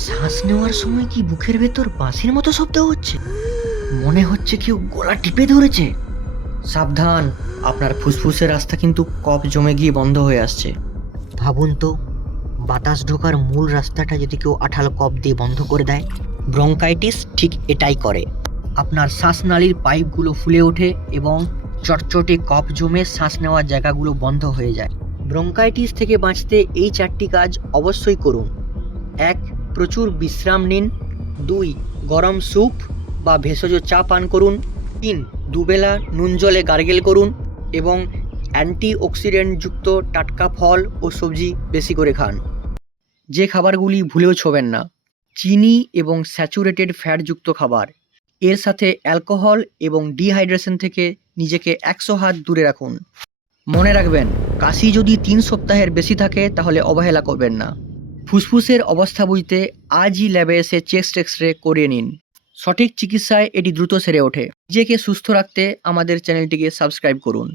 শ্বাস নেওয়ার সময় কি বুকের ভেতর বাঁশির মতো শব্দ হচ্ছে? মনে হচ্ছে কেউ গলা টিপে ধরেছে। সাবধান, আপনার ফুসফুসের রাস্তা কিন্তু কফ জমে গিয়ে বন্ধ হয়ে আসছে। ভাবুন তো, বাতাস ঢোকার মূল রাস্তাটা যদি কেউ আঠালো কফ দিয়ে বন্ধ করে দেয়। ব্রঙ্কাইটিস ঠিক এটাই করে। আপনার শ্বাসনালীর পাইপগুলো ফুলে ওঠে এবং চটচটে কফ জমে শ্বাস নেওয়ার জায়গাগুলো বন্ধ হয়ে যায়। ব্রঙ্কাইটিস থেকে বাঁচতে এই 4টি কাজ অবশ্যই করুন। 1. প্রচুর বিশ্রাম নিন। 2. গরম স্যুপ বা ভেষজ চা পান করুন। 3. দুবেলা নুন জলে গার্গেল করুন এবং অ্যান্টিঅক্সিডেন্টযুক্ত টাটকা ফল ও সবজি বেশি করে খান। যে খাবারগুলি ভুলেও ছোবেন না: চিনি এবং স্যাচুরেটেড ফ্যাটযুক্ত খাবার। এর সাথে অ্যালকোহল এবং ডিহাইড্রেশন থেকে নিজেকে 100 হাত দূরে রাখুন। মনে রাখবেন, কাশি যদি 3 সপ্তাহের বেশি থাকে তাহলে অবহেলা করবেন না। ফুসফুসের অবস্থা বুঝতে আজই ল্যাবে এসে চেস্ট এক্স-রে করিয়ে নিন। সঠিক চিকিৎসায় এটি দ্রুত সেরে ওঠে। নিজেকে সুস্থ রাখতে আমাদের চ্যানেলটিকে সাবস্ক্রাইব করুন।